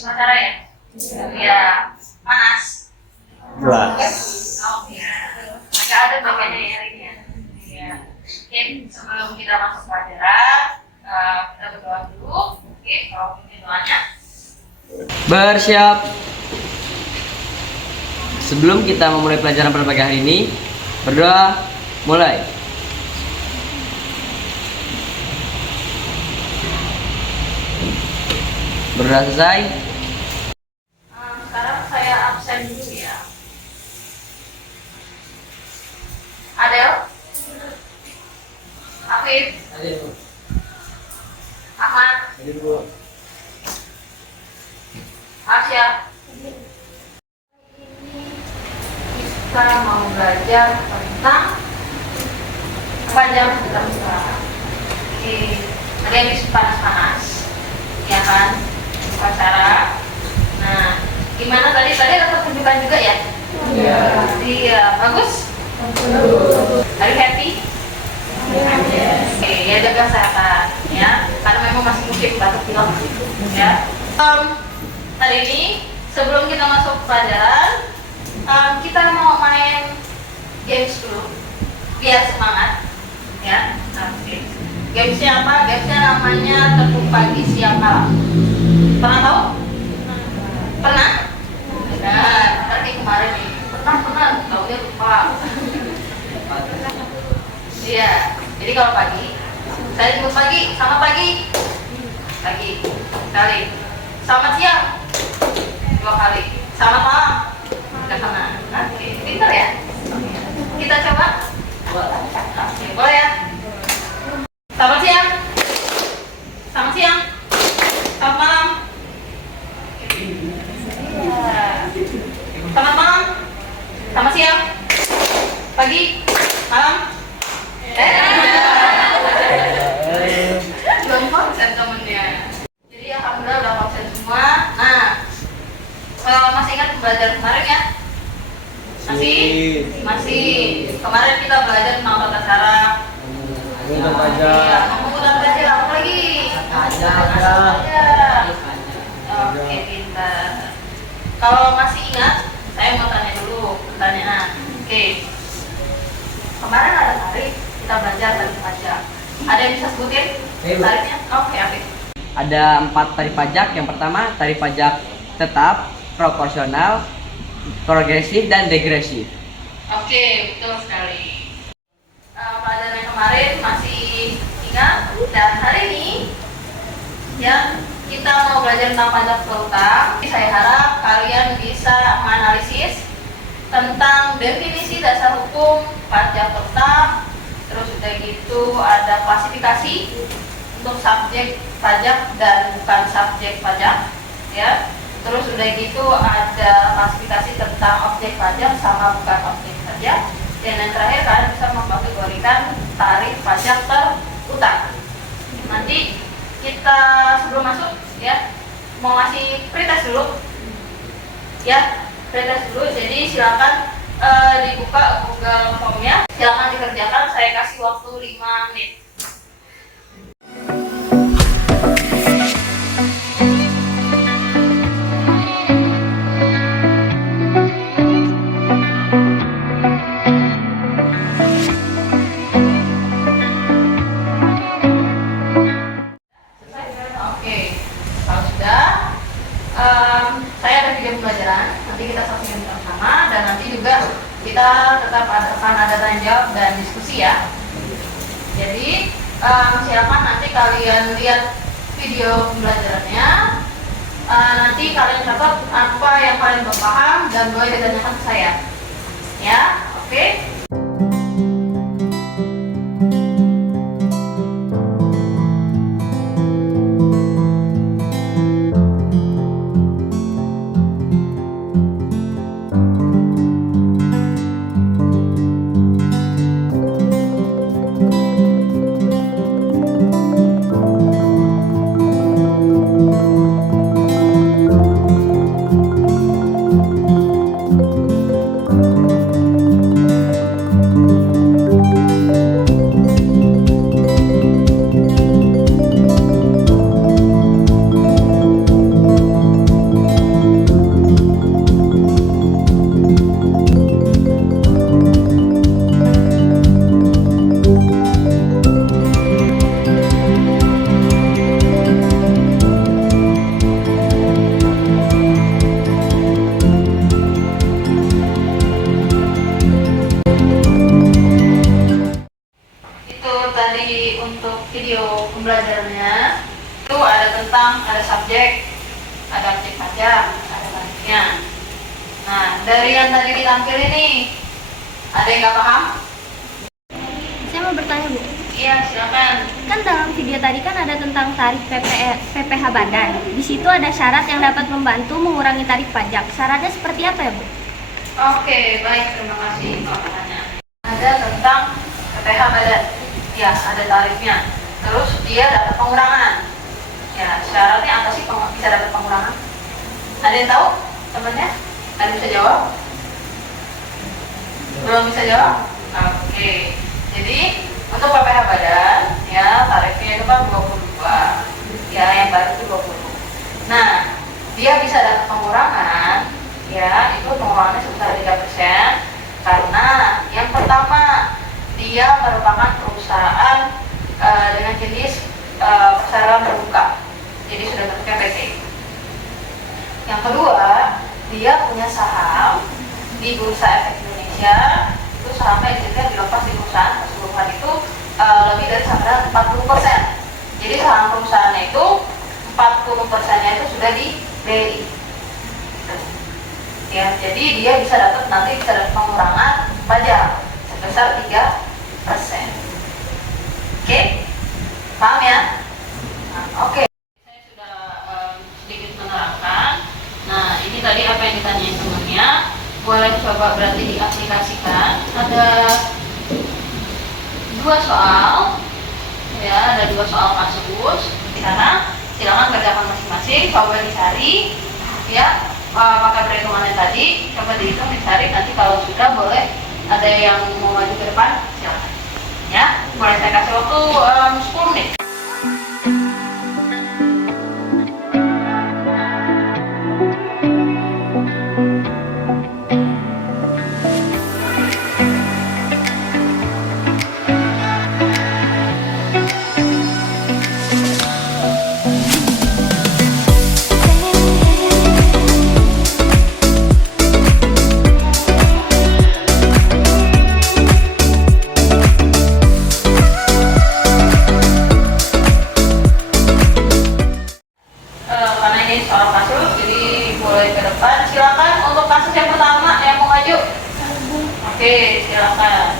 upacara ya? Iya. Panas? Jelas. Oh iya. Agak ada bagiannya ya hari ini ya. Iya. Oke, sebelum kita masuk pelajaran, kita berdoa dulu. Oke, kalau mungkin doanya. Bersiap. Sebelum kita memulai pelajaran pada pagi hari ini, berdoa mulai. Berdoa selesai. Sekarang saya absen dulu ya. Adel? Afif? Ahmad? Asya? Kita mau belajar tentang panjang kita usaha. Oke, tadi habis panas-panas, ya kan? Upacara. Nah, gimana tadi ada pertunjukan juga ya? Iya. Iya, bagus. Are you happy? Oke, ya jaga kesehatan ya, karena memang masih musim batuk pilek ya. Hari ini sebelum kita masuk pelajaran, kita mau main games dulu biar semangat ya. Oke. Gamesnya apa? Gamesnya namanya tepuk pagi siang malam. Pernah tahu? Pernah? Benar. Tadi kemarin nih. Pernah. Taunya lupa. Iya. Jadi kalau pagi, saya sebut pagi sama pagi. Pagi. Kali. Selamat siang. 2 kali. Selamat malam. 3 kali. Oke. Pintar ya? Kita coba. Oke, boleh ya? Selamat siang. Selamat siang. Selamat malam. Selamat malam. Selamat siang. Pagi. Malam. Belum konsen temennya. Jadi alhamdulillah udah konsen semua. Nah, masih ingat pembelajaran kemarin ya? Masih. Kemarin kita belajar tentang tata cara. Menggunakan pajak apa lagi? Pajak. Oke, pintar. Kalau masih ingat, saya mau tanya dulu pertanyaan. Oke. Kemarin ada tarif, kita belajar tarif pajak. Ada yang bisa sebutin tarifnya? Oke. Ada 4 tarif pajak. Yang pertama, tarif pajak tetap, proporsional, progresif, dan degresif. Oke, betul sekali. Pelajaran yang kemarin masih ingat, dan hari ini ya kita mau belajar tentang pajak berutang. Saya harap kalian bisa menganalisis tentang definisi dasar hukum pajak tetap, terus udah gitu ada klasifikasi untuk subjek pajak dan bukan subjek pajak, ya. Terus udah gitu ada klasifikasi tentang objek pajak sama bukan objek pajak, dan yang terakhir kalian bisa mengkategorikan tarif pajak terutang. Nanti kita sebelum masuk ya mau ngasih pretest dulu ya, pretest dulu. Jadi silakan dibuka Google Form-nya, silakan dikerjakan. Saya kasih waktu 5 menit. Saya ada video pembelajaran, nanti kita saksikan bersama, dan nanti juga kita tetap akan ada tanya jawab dan diskusi ya. Jadi silakan nanti kalian lihat video pembelajarannya, nanti kalian catat apa yang kalian belum paham dan boleh ditanyakan ke saya ya. Oke. dari untuk video pembelajarannya itu ada subjek, ada objek pajak, ada tarifnya. Nah, dari yang tadi ditampilin nih, ada yang nggak paham? Saya mau bertanya, Bu. Iya, silakan. Kan dalam video tadi kan ada tentang tarif PPh badan. Di situ ada syarat yang dapat membantu mengurangi tarif pajak. Syaratnya seperti apa ya, Bu? Oke, baik, terima kasih untuk pertanyaan. Ada tentang PPh badan. Ya, ada tarifnya. Terus dia dapat pengurangan. Ya, syaratnya apa sih bisa dapat pengurangan? Ada yang tahu temannya? Ada yang bisa jawab? Belum bisa jawab? Oke. Jadi untuk PPh badan, ya tarifnya itu kan 22. Ya, yang baru itu 20. Nah, dia bisa dapat pengurangan, ya itu pengurangannya sebesar 3%. Karena yang pertama, dia merupakan perusahaan dengan jenis perseroan terbuka. Jadi sudah bentuknya PT. Yang kedua, dia punya saham di Bursa Efek Indonesia. Itu sahamnya izinkan dilepas di perusahaan keseluruhan itu lebih dari sampai 40%. Jadi saham perusahaannya itu 40%-nya itu sudah di BRI. Ya, jadi dia bisa dapat pengurangan pajak sebesar 3%. Oke? Paham ya? Nah, oke. Saya sudah sedikit menerangkan. Nah, ini tadi apa yang ditanyain temannya. Boleh coba berarti diaplikasikan. Ada 2 soal. Ya, ada 2 soal kasus. Di sana silakan kerjakan masing-masing. Coba dicari. Ya, pakai perhitungannya tadi. Coba dihitung, dicari. Nanti kalau sudah boleh ada yang mau maju ke depan, silakan. Ya, boleh saya kasih waktu 10 menit. Karena ini soal kasus, jadi boleh ke depan. Silakan untuk kasus yang pertama yang mau maju. Oke, silakan.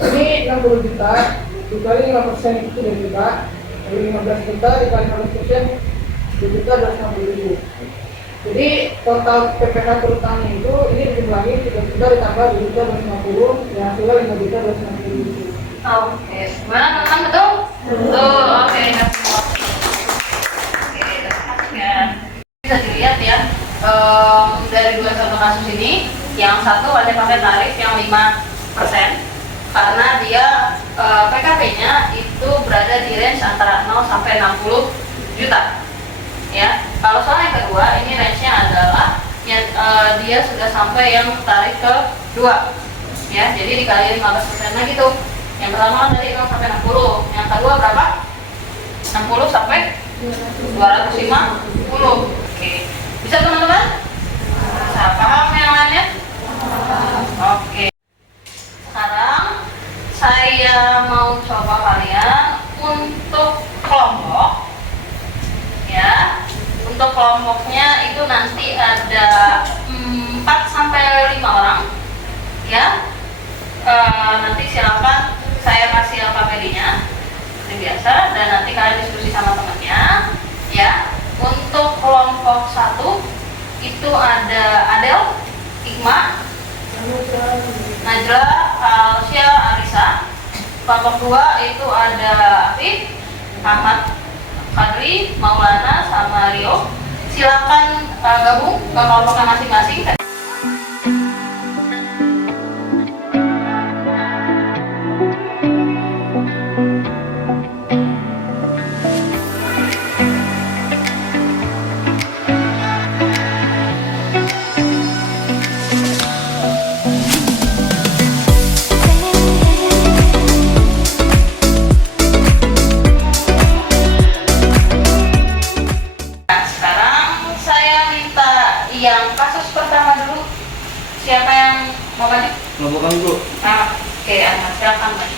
Ini 60 juta dikali 5% itu 2 juta, dari 15 juta dikali 15% 2 juta 260.000. Jadi total PPh terutama itu ini dijumlahin 3 juta ditambah 2 juta 250, yang hasilnya 5 juta 250.000. Oke, gimana teman-teman, betul? Betul. Oke, oke, ya. Bisa dilihat ya, dari 2 contoh kasus ini, yang satu ada pakai tarif yang 5%, karena dia PKP-nya itu berada di range antara 0 sampai 60 juta. Ya, kalau soal yang kedua, ini range-nya adalah yang dia sudah sampai yang tarif kedua. Ya, jadi dikali 15% lagi tuh. Yang pertama kan tadi 0 sampai 60. Yang kedua berapa? 60 sampai 250. Oke. Bisa teman-teman? Bisa. Paham yang lainnya? Oke. Sekarang saya mau coba kalian untuk kelompok. Ya, untuk kelompoknya itu nanti ada 4 sampai 5 orang. Ya, nanti silakan saya kasih alfabetnya seperti biasa, dan nanti kalian diskusi sama temannya. Ya, untuk kelompok 1 itu ada Adel, Ikma, Najla, Alsya, Arisa. Kelompok 2 itu ada Afif, Ahmad, Fadli, Maulana, sama Rio. Silakan gabung ke kelompoknya masing-masing. Mau maju? Mau bukan Bu? Nah, oke, Ahmad, silakan maju.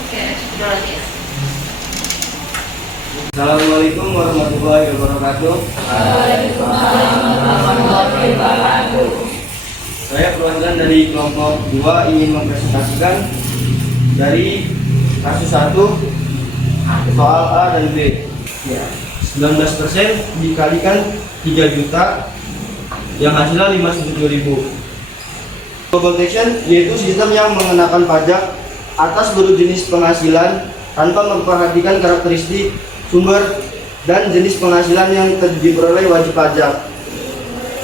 Oke, sudah lagi ya. Assalamualaikum warahmatullahi wabarakatuh. Saya perwakilan dari kelompok 2 ingin mempresentasikan dari kasus 1 soal A dan B. Ya, 19% dikalikan 3 juta yang hasilnya 507.000. Global taxation yaitu sistem yang mengenakan pajak atas seluruh jenis penghasilan tanpa memperhatikan karakteristik sumber dan jenis penghasilan yang diperoleh wajib pajak.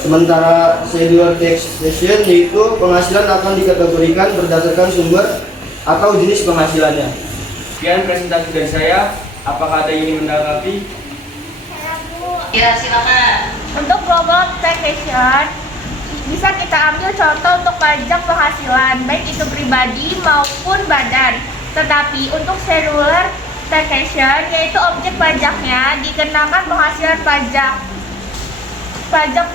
Sementara scheduler taxation yaitu penghasilan akan dikategorikan berdasarkan sumber atau jenis penghasilannya. Sekian presentasi dari saya. Apakah ada yang ingin menanggapi? Ya, silakan. Untuk global taxation, bisa kita ambil contoh untuk pajak penghasilan, baik itu pribadi maupun badan. Tetapi untuk scheduler taxation, yaitu objek pajaknya dikenakan penghasilan pajak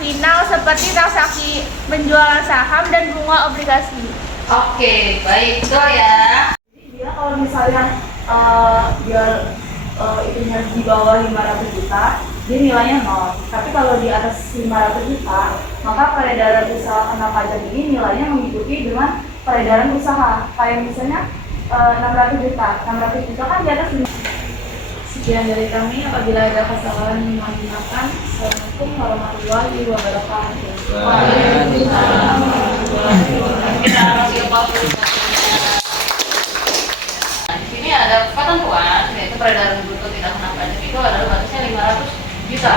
final seperti transaksi penjualan saham dan bunga obligasi. Oke, baik, betul ya. Dia kalau misalnya dia itunya di bawah 500 juta, dia nilainya 0. Tapi kalau di atas 500 juta, maka peredaran usaha kena pajak ini nilainya mengikuti dengan peredaran usaha. Kayak misalnya 600 juta kan di atas 5. Sekian dari kami, apabila ada kesalahan mohon dimaafkan. Assalamualaikum warahmatullahi wabarakatuh. Waalaikumsalam. Kita kasih waktu. Di sini ada ketentuan, yaitu peredaran bruto tidak kena pajak itu adalah batasnya 500 juta.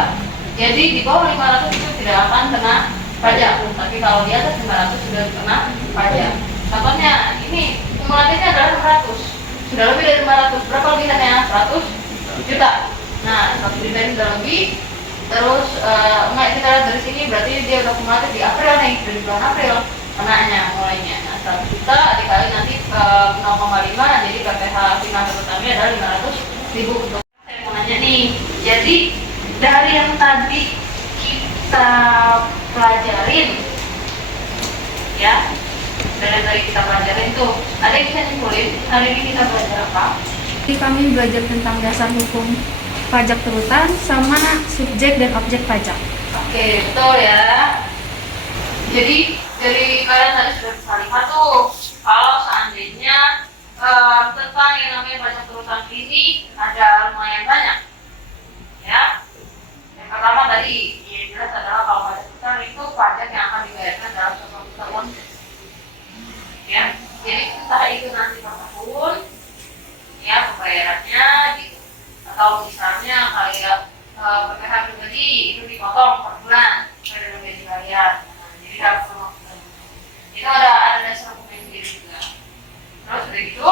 Jadi di bawah 500 itu tidak akan kena pajak, tapi kalau di atas 500 sudah kena pajak. Contohnya ini kumulatifnya adalah 600, sudah lebih dari 500. Berapa lebihannya? 100 juta. Nah, 100 juta ini sudah lebih. Terus enggak, kita lihat dari sini berarti dia udah kumulatif di April nih, dari bulan April kenanya mulainya. Nah, 100 juta dikali nanti 0,5, jadi PPh final terutamanya adalah 500.000 untuk saya mau nanya nih. Jadi dari yang tadi kita pelajarin ya, dari yang tadi kita pelajarin tuh, ada yang bisa nyimpulin hari ini kita belajar apa? Jadi kami belajar tentang dasar hukum pajak terutang sama subjek dan objek pajak. Oke, betul ya. Jadi dari kalian tadi sudah bisa lihat tuh, kalau seandainya tentang yang namanya pajak terutang ini ada lumayan banyak, ya. Yang pertama tadi yang jelas adalah kalau pajak terutang itu pajak yang akan dibayarkan dalam suatu tahun, ya. Jadi entah itu nanti per tahun, ya pembayarannya gitu, atau misalnya kayak PPh pribadi itu dipotong per bulan dari gaji harian. Jadi dalam itu ada dasar hukum yang sendiri juga. Terus udah gitu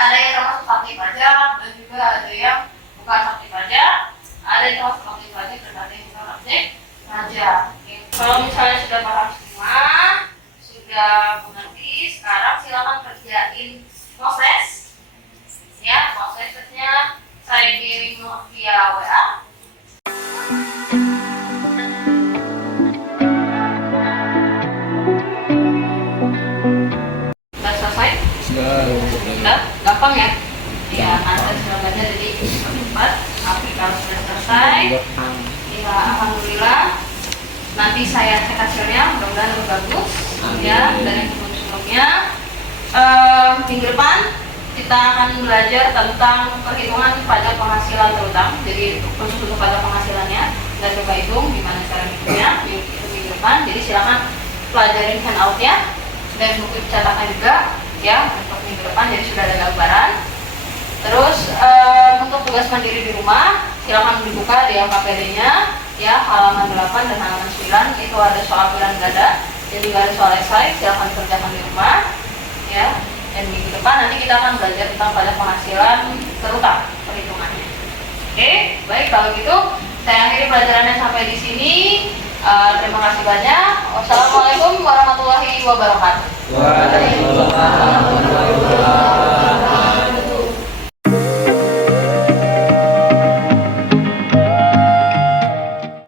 ada yang termasuk sakti pajak dan juga ada yang bukan sakti pajak, ada yang termasuk sakti pajak dan ada yang bukan objek pajak. Kalau misalnya sudah paham semua, sudah mengerti, sekarang silakan kerjain proses. Ya, prosesnya saya kirim via WA. Sudah selesai? Sudah? Gampang ya? Ya, Anda sudah belajar jadi 4. Tapi kalau sudah selesai, ya alhamdulillah. Nanti saya cek hasilnya, mudah-mudahan lebih bagus ya dari sebelum-sebelumnya. Minggu depan kita akan belajar tentang perhitungan pajak penghasilan terutama. Jadi khusus untuk pajak penghasilannya dan coba hitung gimana cara hitungnya itu minggu depan. Jadi silakan pelajarin handoutnya dan buku cetakan juga ya untuk minggu depan. Jadi sudah ada gambaran. Terus untuk tugas mandiri di rumah silakan dibuka di LKPD-nya ya, halaman 8 dan halaman 9 itu ada soal pilihan ganda dan juga ada soal esai. Silakan kerjakan di rumah ya. Dan minggu depan nanti kita akan belajar tentang pajak penghasilan terutama perhitungannya. Oke, baik kalau gitu saya akhiri pelajarannya sampai di sini. Terima kasih banyak. Wassalamualaikum warahmatullahi wabarakatuh. Waalaikumsalam.